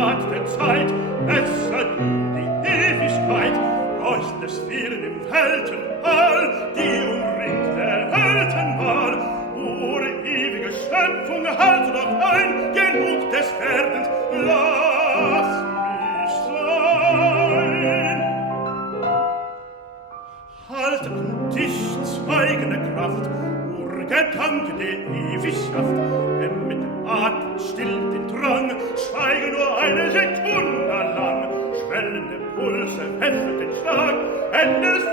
Tat der Zeit, besser du die Ewigkeit, leuchtendes Viren im Weltenall, die umringt der Weltenwahl. O ewige Schöpfung, halte doch ein, genug des Werdens, lass mich sein. Halt an dich, eigene Kraft, Urgedanke der Ewigkeit, mit dem Atem still den Drang, schweige nur eine Sekunde lang, schwellende Pulse, heftet den Schlag, Ende des